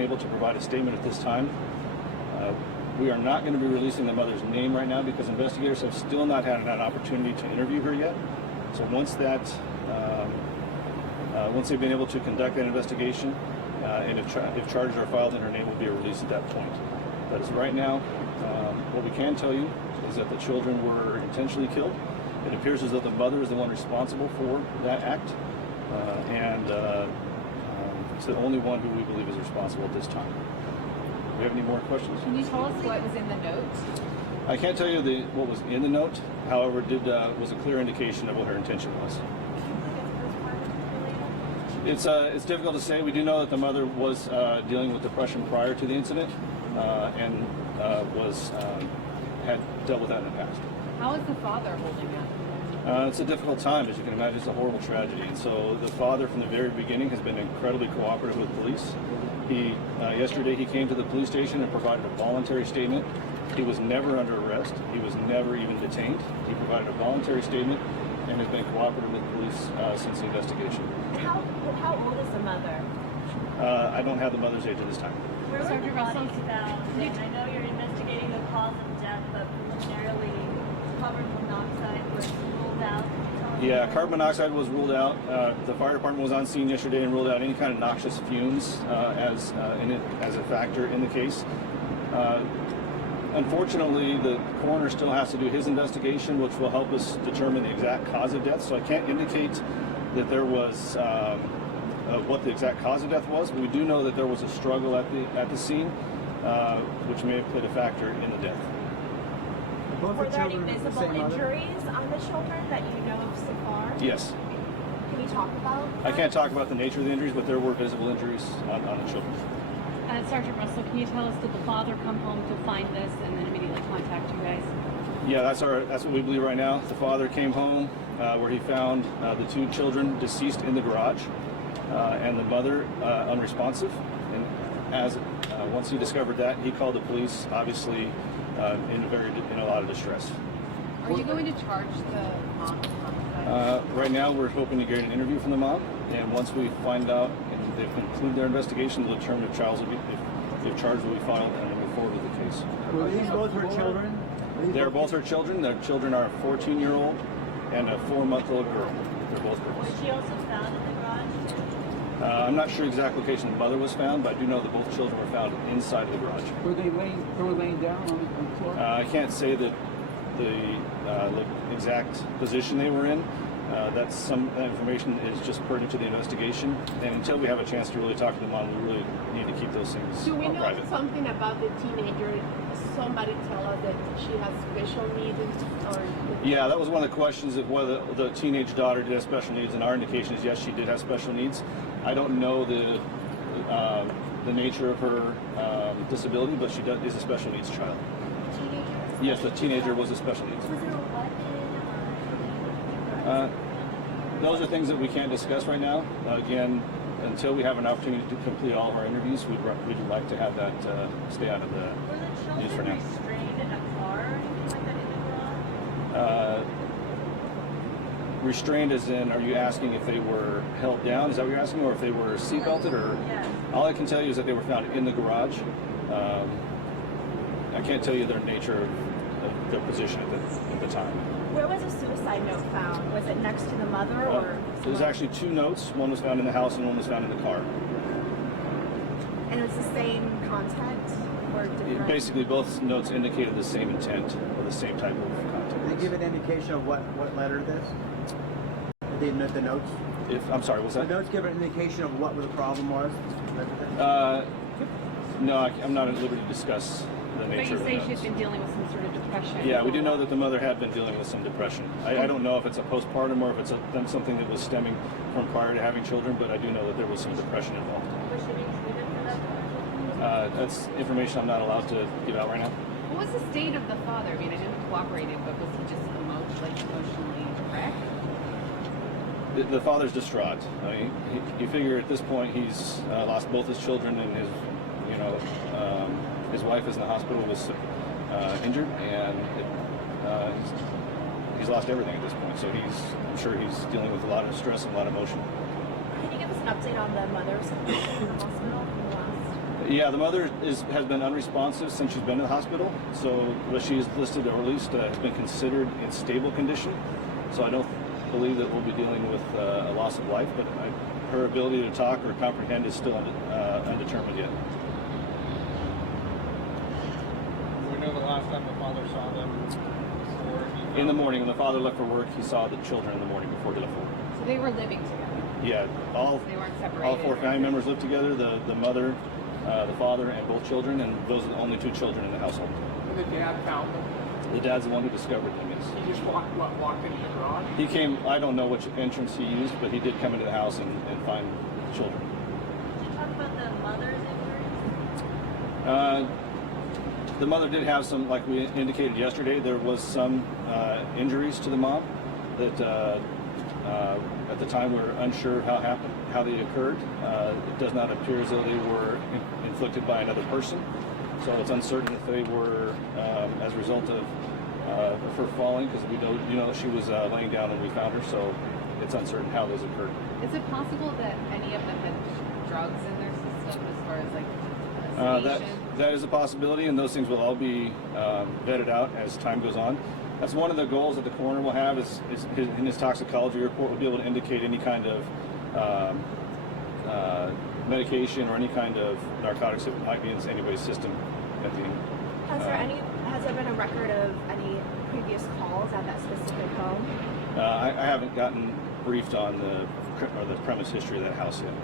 unable to provide a statement at this time. We are not going to be releasing the mother's name right now because investigators have still not had an opportunity to interview her yet. So once they've been able to conduct that investigation, and if charges are filed, then her name will be released at that point. But as of right now, what we can tell you is that the children were intentionally killed. It appears as though the mother is the one responsible for that act, and it's the only one who we believe is responsible at this time. Do you have any more questions? Can you tell us what was in the note? I can't tell you what was in the note. However, it was a clear indication of what her intention was. It's difficult to say. We do know that the mother was dealing with depression prior to the incident, and had dealt with that in the past. How is the father holding up? It's a difficult time, as you can imagine. It's a horrible tragedy, and so the father, from the very beginning, has been incredibly cooperative with police. Yesterday he came to the police station and provided a voluntary statement. He was never under arrest. He was never even detained. He provided a voluntary statement and has been cooperative with police since the investigation. How old is the mother? I don't have the mother's age at this time. Where were the bodies found? And I know you're investigating the cause of death, but preliminarily carbon monoxide was ruled out. Yeah, carbon monoxide was ruled out. The fire department was on scene yesterday and ruled out any kind of noxious fumes as a factor in the case. Unfortunately, the coroner still has to do his investigation, which will help us determine the exact cause of death. So I can't indicate that there was what the exact cause of death was, but we do know that there was a struggle at the scene, which may have played a factor in the death. Were there any visible injuries on the children that you know of so far? Yes. Can you talk about that? I can't talk about the nature of the injuries, but there were visible injuries on the children. Sergeant Russell, can you tell us, did the father come home to find this and then immediately contact you guys? Yeah, that's what we believe right now. The father came home where he found the two children deceased in the garage, and the mother unresponsive. And once he discovered that, he called the police, obviously in a lot of distress. Are you going to charge the mom with homicide? Right now, we're hoping to get an interview from the mom, and once we find out and they've concluded their investigation, they'll determine if charges will be filed and then move forward with the case. Were these both her children? They're both her children. Their children are a 14-year-old and a 4-month-old girl. They're both girls. Was she also found in the garage? I'm not sure exact location the mother was found, but I do know that both children were found inside of the garage. Were they laying down on the floor? I can't say that the exact position they were in. That information is just pertinent to the investigation, and until we have a chance to really talk to the mom, we really need to keep those things Do we know private. something about the teenager? Somebody tell us that she has special needs, or? Yeah, that was one of the questions of whether the teenage daughter did have special needs, and our indication is yes, she did have special needs. I don't know the nature of her disability, but she is a special needs child. Teenager? Yes, the teenager was a special needs. Was there a weapon? Those are things that we can't discuss right now. Again, until we have an opportunity to complete all of our interviews, we'd like to have that stay out of the news for now. Were the children restrained in a car or anything like that in the garage? Restrained as in, are you asking if they were held down? Is that what you're asking? Or if they were seatbelted? Or Yes. all I can tell you is that they were found in the garage. I can't tell you their nature of their position at the time. Where was a suicide note found? Was it next to the mother or? There's actually two notes. One was found in the house and one was found in the car. And it was the same content or different? Basically, both notes indicated the same intent or the same type of content. Did they give an indication of what letter this? Did the notes? I'm sorry, what's The that? notes give an indication of what the problem was? No, I'm not at liberty to discuss the But nature you of the say notes. she's been dealing with some sort of depression. Yeah, we do know that the mother had been dealing with some depression. I don't know if it's a postpartum or if it's something that was stemming from prior to having children, but I do know that there was some depression involved. Was she being treated for that? That's information I'm not allowed to give out right now. What was the state of the father? I mean, I know he cooperated, but was he just emotionally wrecked? The father's distraught. I mean, you figure at this point he's lost both his children and his wife is in the hospital, was injured, and he's lost everything at this point. So I'm sure he's dealing with a lot of stress and a lot of emotion. Can you give us an update on the mother's condition in the hospital from the last? Yeah, the mother has been unresponsive since she's been in the hospital. So what she's listed, or at least has been considered in stable condition. So I don't believe that we'll be dealing with a loss of life, but her ability to talk or comprehend is still undetermined yet. We know the last time the father saw them before he In the morning, when the father left for work, he saw the children in the morning before he left for work. So they were living together. Yeah, They weren't separated. all four family members live together, the mother, the father, and both children, and those are the only two children in the household. And the dad found them. The dad's the one who discovered them, yes. He just walked into the garage. He came, I don't know which entrance he used, but he did come into the house and find the children. Did you talk about the mother's injuries? The mother did have some, like we indicated yesterday, there was some injuries to the mom that at the time we were unsure how they occurred. It does not appear as though they were inflicted by another person. So it's uncertain if they were as a result of her falling, because we know that she was laying down when we found her. So it's uncertain how those occurred. Is it possible that any of them had drugs in their system as far as like sedation? That is a possibility, and those things will all be vetted out as time goes on. That's one of the goals that the coroner will have is in his toxicology report will be able to indicate any kind of medication or any kind of narcotics that might be in anybody's system at the end. Has there been a record of any previous calls at that specific home? I haven't gotten briefed on the premise history of that house yet.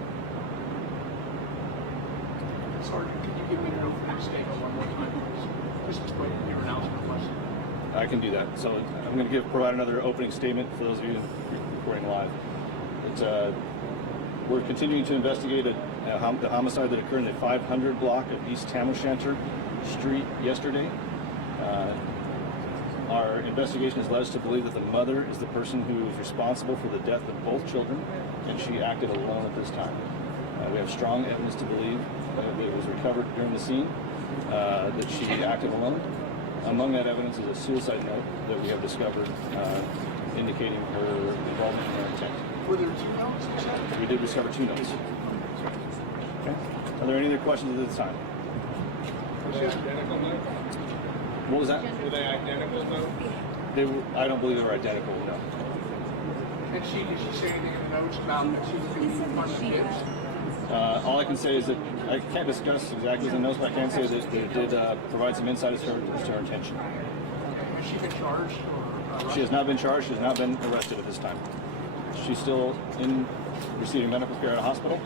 Sergeant, could you give me your opening statement one more time, please? Just explain your announcement question. I can do that. So I'm going to provide another opening statement for those of you recording live. We're continuing to investigate the homicide that occurred in the 500 block of East Tam O'Shanter Street yesterday. Our investigation has led us to believe that the mother is the person who is responsible for the death of both children, and she acted alone at this time. We have strong evidence to believe that it was recovered during the scene, that she acted alone. Among that evidence is a suicide note that we have discovered indicating her involvement in her intent. Were there two notes, you said? We did discover two notes. Okay. Are there any other questions at this time? Were they identical notes? What was that? Were they identical notes? I don't believe they were identical, no. And did she say anything in the notes about that she was going to be funding kids? All I can say is that I can't discuss exactly the notes, but I can say that it did provide some insight as to her intention. Has she been charged or arrested? She has not been charged. She has not been arrested at this time. She's still receiving medical care at a hospital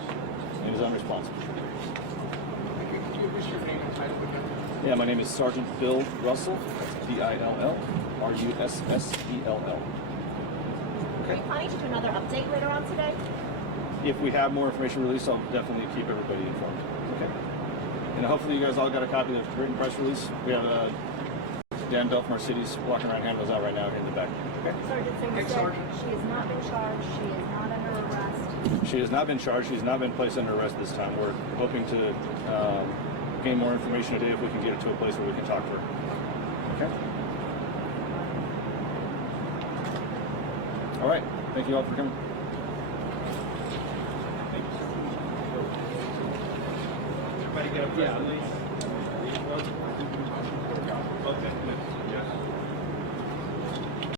and is unresponsive. Could you give us your name and title again? Yeah, my name is Sergeant Bill Russell. That's BILL-RUSSELL. Are you planning to do another update later on today? If we have more information released, I'll definitely keep everybody informed. Okay. And hopefully you guys all got a copy of the written press release. We have Dan Bell from our city's walking around handing those out right now here in the back. Okay. Sergeant Singh Thanks, said Sergeant. she has not been charged. She is not under arrest. She has not been charged. She has not been placed under arrest this time. We're hoping to gain more information today if we can get her to a place where we can talk to her. Okay. All right. Thank you all for coming. Everybody get a press release? Okay.